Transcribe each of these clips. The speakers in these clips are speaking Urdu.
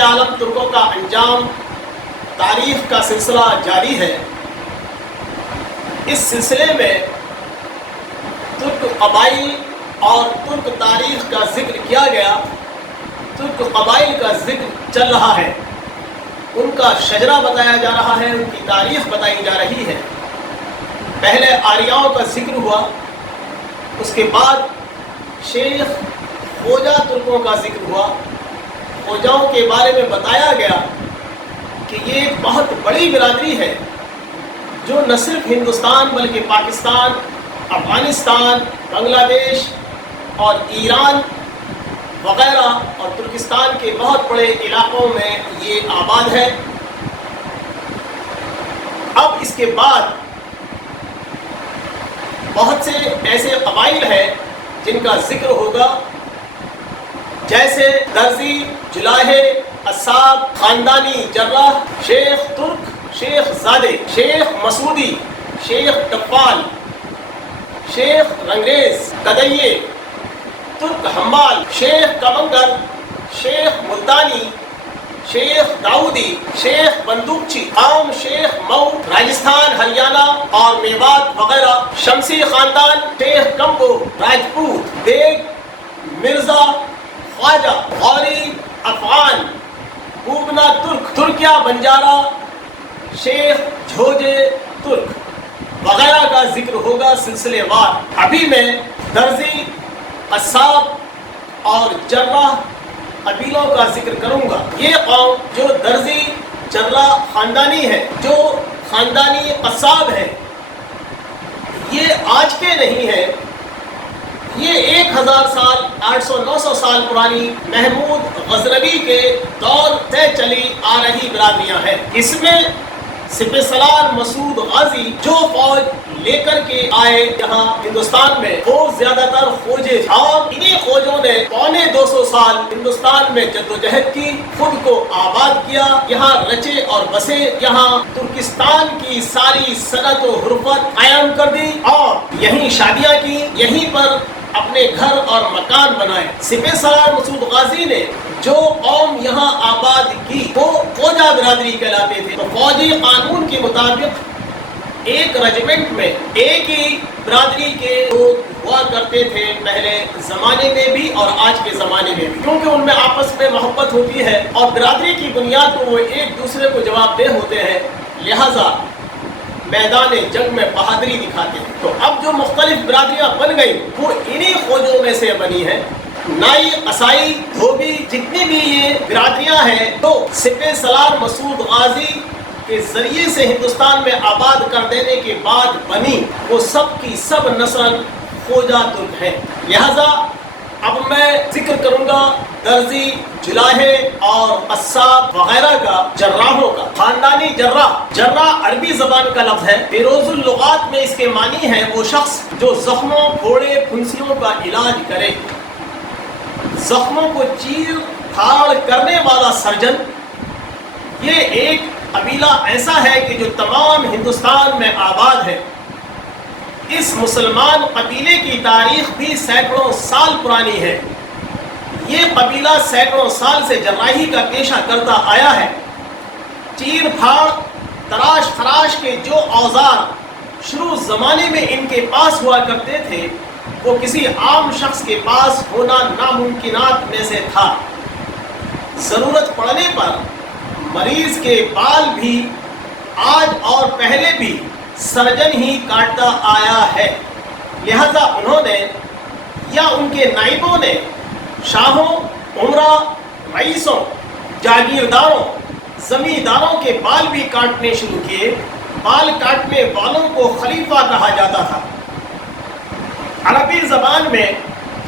عالم ترکوں کا انجام تاریخ کا سلسلہ جاری ہے۔ اس سلسلے میں ترک قبائل اور ترک تاریخ کا ذکر کیا گیا، ترک قبائل کا ذکر چل رہا ہے، ان کا شجرہ بتایا جا رہا ہے، ان کی تاریخ بتائی جا رہی ہے۔ پہلے آریاؤں کا ذکر ہوا، اس کے بعد شیخ خوجہ ترکوں کا ذکر ہوا۔ خوجاؤں کے بارے میں بتایا گیا کہ یہ ایک بہت بڑی برادری ہے جو نہ صرف ہندوستان بلکہ پاکستان، افغانستان، بنگلہ دیش اور ایران وغیرہ اور ترکستان کے بہت بڑے علاقوں میں یہ آباد ہے۔ اب اس کے بعد بہت سے ایسے قبائل ہیں جن کا ذکر ہوگا، جیسے درزی، جلاہے، قصاب، خاندانی جراح، شیخ ترک، شیخ زادے، شیخ مسعودی، شیخ ٹپال، شیخ رنگریز، کدیے، ترک حمال، شیخ کمنگر، شیخ ملتانی، شیخ داؤدی، شیخ بندوقچی، عام شیخ مئو، راجستھان، ہریانہ اور میوات وغیرہ، شمسی خاندان، شیخ کمبو، راجپوت، بیگ، مرزا، خواجہ، غوری، افغان، کوبنا ترک، ترکیا بنجارہ، شیخ جھوجے ترک وغیرہ کا ذکر ہوگا سلسلے وار۔ ابھی میں درزی، قصاب اور جراح قبیلوں کا ذکر کروں گا۔ یہ قوم جو درزی جراح خاندانی ہے، جو خاندانی قصاب ہے، یہ آج کے نہیں ہے، یہ 1000 سال، 800-900 سال پرانی محمود غزنوی کے دور سے چلی آ رہی برادریاں ہیں۔ اس میں سپہ سالار مسعود غازی جو فوج لے کر کے آئے یہاں ہندوستان میں، وہ زیادہ تر فوجیں، اور انہی فوجوں نے 250 سال ہندوستان میں جدوجہد کی، خود کو آباد کیا، یہاں رچے اور بسے، یہاں ترکستان کی ساری صنعت و حرفت قائم کر دی اور یہیں شادیاں کی، یہیں پر اپنے گھر اور مکان بنائے۔ سپہ سالار مسعود غازی نے جو قوم یہاں آباد کی وہ خوجہ برادری کہلاتے تھے۔ تو فوجی قانون کے مطابق ایک رجمنٹ میں ایک ہی برادری کے لوگ ہوا کرتے تھے، پہلے زمانے میں بھی اور آج کے زمانے میں بھی، کیونکہ ان میں آپس میں محبت ہوتی ہے اور برادری کی بنیاد پر وہ ایک دوسرے کو جواب دہ ہوتے ہیں، لہذا میدان جنگ میں بہادری دکھاتے ہیں۔ تو اب جو مختلف برادریاں بن گئی وہ انہی فوجوں میں سے بنی ہیں۔ نائی، قصائی، دھوبی، جتنی بھی یہ برادریاں ہیں تو سپہ سالار مسعود غازی کے ذریعے سے ہندوستان میں آباد کر دینے کے بعد بنی، وہ سب کی سب نسل خوجہ ترک ہیں۔ لہذا اب میں ذکر کروں گا درزی، جلاہے اور قصاب وغیرہ کا، جراحوں کا۔ خاندانی جراح، جراح عربی زبان کا لفظ ہے، فیروز اللغات میں اس کے معنی ہے وہ شخص جو زخموں، پھوڑے، پھنسیوں کا علاج کرے، زخموں کو چیر پھاڑ کرنے والا سرجن۔ یہ ایک قبیلہ ایسا ہے کہ جو تمام ہندوستان میں آباد ہے۔ اس مسلمان قبیلے کی تاریخ بھی سینکڑوں سال پرانی ہے۔ یہ قبیلہ سینکڑوں سال سے جراحی کا پیشہ کرتا آیا ہے۔ چیر پھاڑ، تراش خراش کے جو اوزار شروع زمانے میں ان کے پاس ہوا کرتے تھے وہ کسی عام شخص کے پاس ہونا ناممکنات میں سے تھا۔ ضرورت پڑنے پر مریض کے بال بھی آج اور پہلے بھی سرجن ہی کاٹتا آیا ہے۔ لہذا انہوں نے یا ان کے نائبوں نے شاہوں، عمرہ، رئیسوں، جاگیرداروں، زمینداروں کے بال بھی کاٹنے شروع کیے۔ بال کاٹنے والوں کو خلیفہ کہا جاتا تھا۔ عربی زبان میں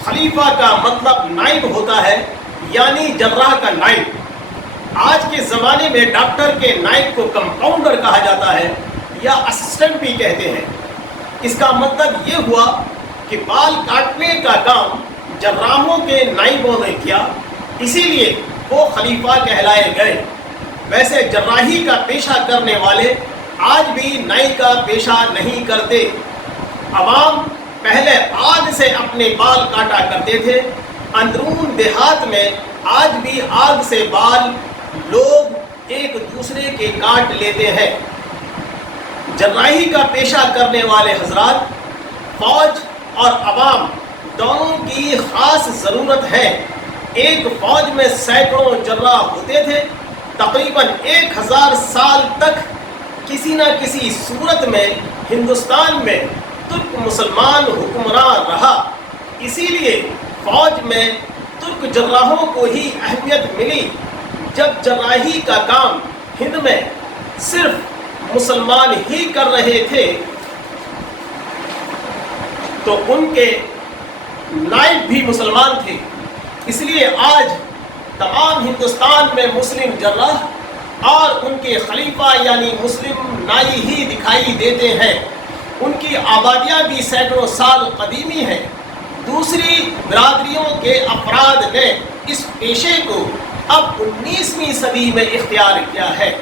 خلیفہ کا مطلب نائب ہوتا ہے، یعنی جراح کا نائب۔ آج کے زمانے میں ڈاکٹر کے نائب کو کمپاؤنڈر کہا جاتا ہے یا اسسٹنٹ بھی کہتے ہیں۔ اس کا مطلب یہ ہوا کہ بال کاٹنے کا کام جراحوں کے نائبوں نے کیا، اسی لیے وہ خلیفہ کہلائے گئے۔ ویسے جراحی کا پیشہ کرنے والے آج بھی نائی کا پیشہ نہیں کرتے۔ عوام پہلے آگ سے اپنے بال کاٹا کرتے تھے۔ اندرون دیہات میں آج بھی آگ سے بال لوگ ایک دوسرے کے کاٹ لیتے ہیں۔ جراحی کا پیشہ کرنے والے حضرات، فوج اور عوام دونوں کی خاص ضرورت ہے۔ ایک فوج میں سینکڑوں جراح ہوتے تھے۔ تقریباً 1000 سال تک کسی نہ کسی صورت میں ہندوستان میں ترک مسلمان حکمران رہا، اسی لیے فوج میں ترک جراحوں کو ہی اہمیت ملی۔ جب جراحی کا کام ہند میں صرف مسلمان ہی کر رہے تھے تو ان کے نائب بھی مسلمان تھے، اس لیے آج تمام ہندوستان میں مسلم جراح اور ان کے خلیفہ یعنی مسلم نائی ہی دکھائی دیتے ہیں۔ ان کی آبادیاں بھی سینکڑوں سال قدیمی ہیں۔ دوسری برادریوں کے افراد نے اس پیشے کو اب 19ویں صدی میں اختیار کیا ہے۔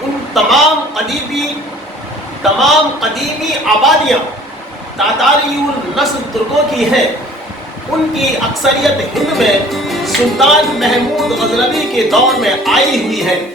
ان تمام قدیمی آبادیاں تاتاری النسل ترکوں کی ہیں۔ ان کی اکثریت ہند میں سلطان محمود غزنوی کے دور میں آئی ہوئی ہے۔